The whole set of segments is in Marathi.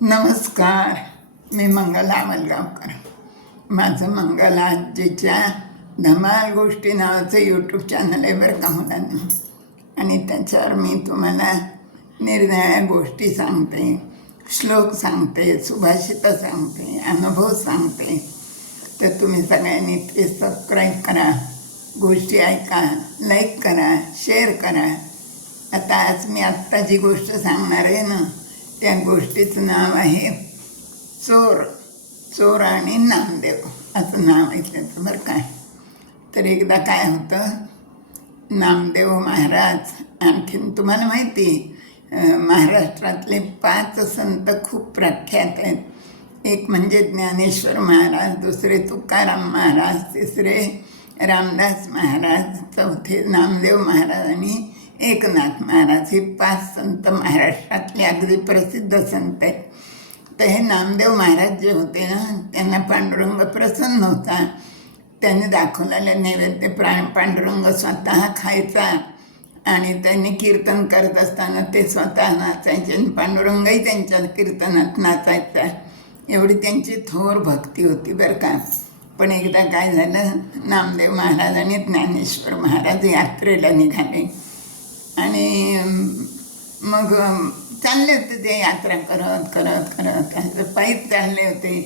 नमस्कार. मी मंगला अमलगावकर. माझं मंगला आजीच्या धमाल गोष्टी नावाचं यूट्यूब चॅनल आहे बरं का मुलांना. आणि त्याच्यावर मी तुम्हाला निरनिराळ्या गोष्टी सांगते, श्लोक सांगते, सुभाषितं सांगते, अनुभव सांगते. तर तुम्ही सगळ्यांनी ते सबस्क्राईब करा, गोष्टी ऐका, लाईक करा, शेअर करा. आता आज मी आत्ता जी गोष्ट सांगणार आहे ना, त्या गोष्टीचं नाव आहे चोर आणि नामदेव असं नाव आहे त्याचं बरं काय. तर एकदा काय होतं, नामदेव महाराज, आणखीन तुम्हाला माहिती महाराष्ट्रातले 5 संत खूप प्रख्यात आहेत. एक म्हणजे ज्ञानेश्वर महाराज, दुसरे तुकाराम महाराज, तिसरे रामदास महाराज, चौथे नामदेव महाराज आणि एकनाथ महाराज. हे 5 संत महाराष्ट्रातले अगदी प्रसिद्ध संत आहेत. तर हे नामदेव महाराज जे होते ना, त्यांना पांडुरंग प्रसन्न होता. त्यांनी दाखवलेलं नैवेद्य पांडुरंग स्वतः खायचा आणि त्यांनी कीर्तन करत असताना ते स्वतः नाचायचे आणि पांडुरंगही त्यांच्या कीर्तनात नाचायचा. एवढी त्यांची थोर भक्ती होती बरं का. पण एकदा काय झालं, नामदेव महाराज आणि ज्ञानेश्वर महाराज यात्रेला निघाले आणि मग चालले होते ते यात्रा करत करत करत असं पायीच चालले होते.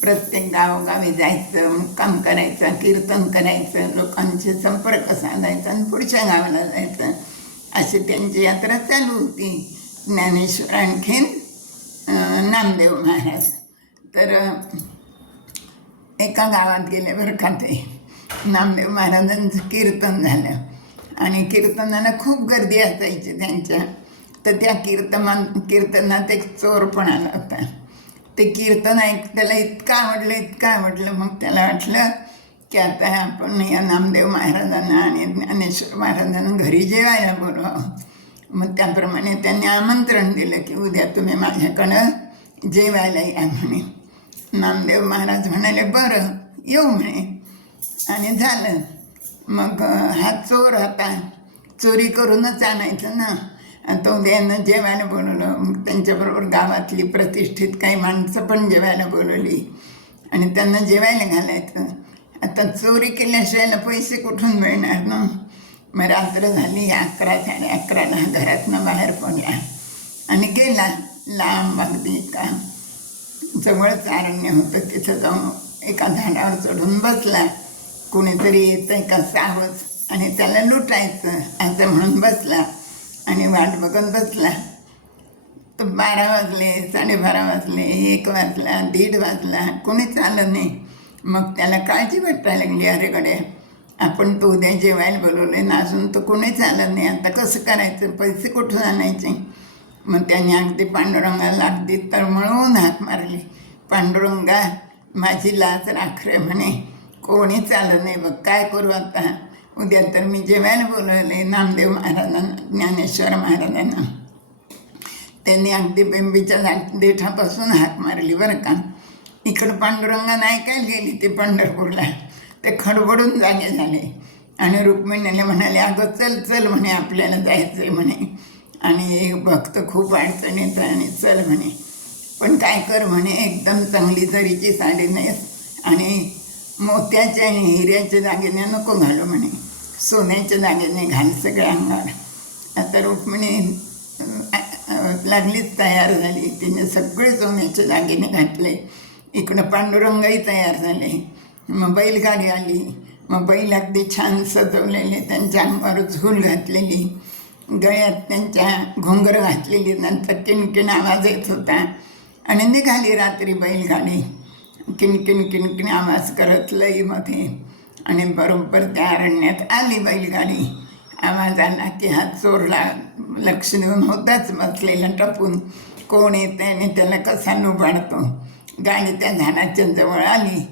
प्रत्येक गावोगावी जायचं, मुक्काम करायचं, कीर्तन करायचं, लोकांचे संपर्क साधायचा आणि पुढच्या गावाला जायचं, अशी त्यांची यात्रा चालू होती. ज्ञानेश्वर आणखीन नामदेव महाराज. तर एका गावात गेले बरं का ते. नामदेव महाराजांचं कीर्तन झालं आणि कीर्तनाला खूप गर्दी असायची त्यांच्या. तर त्या कीर्तनात एक चोर पण आला होता. ते कीर्तन त्याला इतकं आवडलं. मग त्याला वाटलं की आता आपण या नामदेव महाराजांना आणि ज्ञानेश्वर महाराजांना घरी जेवायला बोलवावं. मग त्याप्रमाणे त्यांनी आमंत्रण दिलं की उद्या तुम्ही माझ्याकडं जेवायला या म्हणे. नामदेव महाराज म्हणाले बरं येऊ म्हणे. आणि झालं. मग हा चोर होता, चोरी करूनच आणायचं ना. तो उद्यानं जेवायला बोलवलं. मग त्यांच्याबरोबर गावातली प्रतिष्ठित काही माणसं पण जेवायला बोलवली आणि त्यांना जेवायला घालायचं. आता चोरी केल्याशिवाय पैसे कुठून मिळणार ना. मग रात्र झाली, 11 साडे 11ला घरातनं बाहेर पडला आणि गेला लांब अगदी का जवळच अरण्य होतं. तिथं जाऊन एका झाडावर चढून बसला. कोणीतरी येतं का सावच आणि त्याला लुटायचं असं म्हणून बसला आणि वाट बघत बसला. तर 12 वाजले, 12:30 वाजले, 1 वाजला, 1:30 वाजला, कोणीच आलं नाही. मग त्याला काळजी वाटायला लागली, अरे गड्या आपण तो उद्या जेवायला बोलवले ना, अजून तर कोणीच आलं नाही, आता कसं करायचं, पैसे कुठून आणायचे. मग त्याने अगदी पांडुरंगाला अगदी तळमळून हाक मारली, पांडुरंगा माझी लाज राख रे म्हणे, कोणीच आलं नाही बघ, काय करू आता. उद्या तर मी जेवायला बोलवले नामदेव महाराजांना, ज्ञानेश्वर महाराजांना. त्यांनी अगदी बेंबीच्या देठापासून हाक मारली बरं का. इकडं पांडुरंगानं ऐकायला गेली ते पंढरपूरला. ते खडबडून जागे झाले आणि रुक्मिणीला म्हणाले, अगं चल चल म्हणे, आपल्याला जायचं आहे म्हणे आणि एक भक्त खूप अडचणीत आणि चल म्हणे. पण काय कर म्हणे, एकदम चांगली जरीची साडी नेस आणि मोत्याच्या आणि हिऱ्याच्या दागिने नको घालू म्हणे, सोन्याच्या दागिने घाल सगळ्या अंगावर. आता रुक्मिणी लागलीच तयार झाली. तिने सगळे सोन्याचे दागिने घातले. इकडं पांडुरंगही तयार झाले. मग बैलगाडी आली. मग बैल अगदी छान सजवलेले, त्यांच्या अंगावर झूल घातलेली, गळ्यात त्यांच्या घोंगरं घातलेली, नंतर किणकिण आवाज येत होता आणि निघाली रात्री बैलगाडी किणकिण किणकिण आवाज करत लईमध्ये. आणि बरोबर त्या अरण्यात आली बैलगाडी. आवाज आला की हा चोरला लक्ष देऊन होताच बसलेला टपून, कोण येतं आणि त्याला कसा लुबाडतो. गाडी त्या झाडाच्या जवळ आली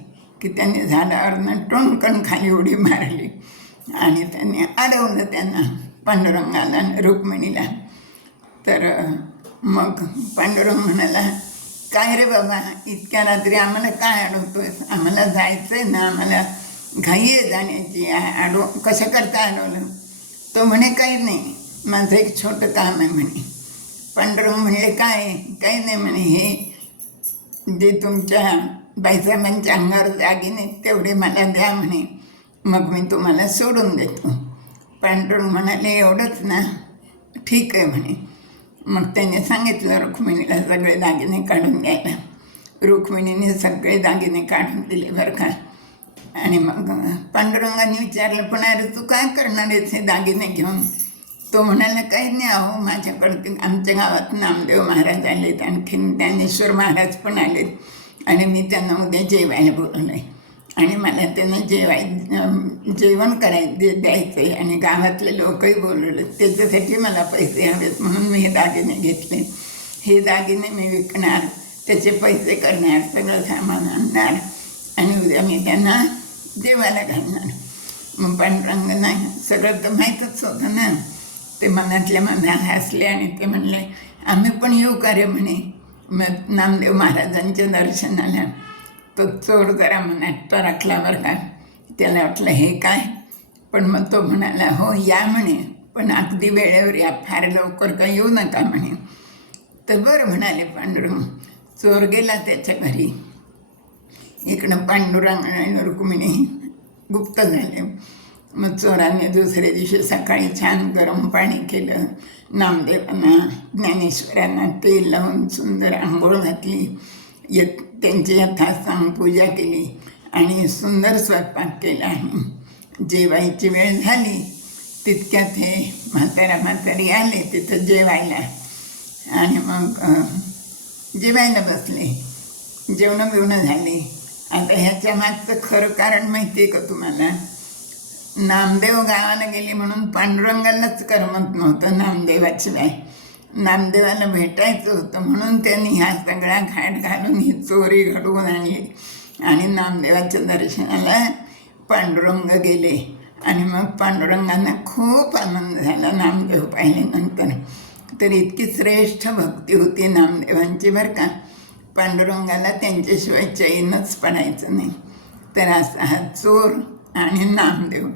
की त्यांनी झाडावरनं टोनकण खाली उडी मारली आणि त्यांनी अडवलं त्यांना, पांडुरंगाला रुक्मिणीला. तर मग पांडुरंग म्हणाला, काय रे बाबा, इतक्या रात्री आम्हाला काय अडवतोय, आम्हाला जायचं आहे ना, आम्हाला घाई आहे जाण्याची, कशा करता अडवलं. तो म्हणे काही नाही, माझं एक छोटं काम आहे म्हणे. पांडुरंग म्हणले काय काही नाही म्हणे, हे जे तुमच्या बाईसाहेबांच्या अंगावर दागिने तेवढे मला द्या म्हणे, मग मी तुम्हाला सोडून देतो. पांडुरंग म्हणाले एवढंच ना, ठीक आहे म्हणे. मग त्याने सांगितलं रुक्मिणीला सगळे दागिने काढून द्यायला. रुक्मिणीने सगळे दागिने काढून दिले बरं का. आणि मग पांडुरंगाने विचारलं, पण अरे तू काय करणार आहेस हे दागिने घेऊन? तो म्हणाला काही नाही, अहो माझ्याकडे आमच्या गावात नामदेव महाराज आलेत, आणखीन ज्ञानेश्वर महाराज पण आलेत आणि मी त्यांना उद्या जेवायला बोलवलं आहे आणि मला त्यांना जेवण द्यायचं आहे आणि गावातले लोकही बोलवले, त्याच्यासाठी मला पैसे हवेत म्हणून मी हे दागिने घेतले. हे दागिने मी विकणार, त्याचे पैसे करणार, सगळं सामान आणणार आणि उद्या मी त्यांना जेवायला घालणार. मग पांडुरंगांना सगळं तर माहीतच होतं ना. ते मनातल्या मनात हसले आणि ते म्हणले आम्ही पण येऊ का रे म्हणे मग नामदेव महाराजांच्या दर्शनाला. तो चोर जरा मनात टरकला बरं का. त्याला वाटलं हे काय, पण मग तो म्हणाला हो या म्हणे, पण अगदी वेळेवर या, फार लवकर का येऊ नका म्हणे. तर बरं म्हणाले पांडुरंग. चोर गेला त्याच्या घरी. इकडं पांडुरंग आणि रुक्मिणी गुप्त झाले. मग चोराने दुसऱ्या दिवशी सकाळी छान गरम पाणी केलं, नामदेवांना ज्ञानेश्वरांना तेल लावून सुंदर आंघोळ घातली, त्यांची यथासांग पूजा केली आणि सुंदर स्वयंपाक केला. आणि जेवायची वेळ झाली तितक्यात हे म्हातारी आले तिथं जेवायला आणि मग जेवायला बसले. जेवणं बिवणं झाले. आता ह्याच्या मागचं खरं कारण माहिती आहे का तुम्हाला? नामदेव गावाला गेले म्हणून पांडुरंगालाच करमत नव्हतं नामदेवाशिवाय. नामदेवाला भेटायचं होतं म्हणून त्यांनी ह्या सगळ्या घाट घालून ही चोरी घडवून आणली आणि नामदेवाच्या दर्शनाला पांडुरंग गेले. आणि मग पांडुरंगांना खूप आनंद झाला नामदेव पाहिल्यानंतर. तर इतकी श्रेष्ठ भक्ती होती नामदेवांची बरं का. पांडुरंगाला त्यांच्याशिवाय चैनच पडायचं नाही. तर असा हा चोर आणि नामदेव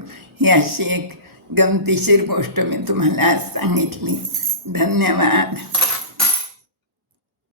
ही अशी एक गमतीशीर गोष्ट मी तुम्हाला आज सांगितली. धन्यवाद.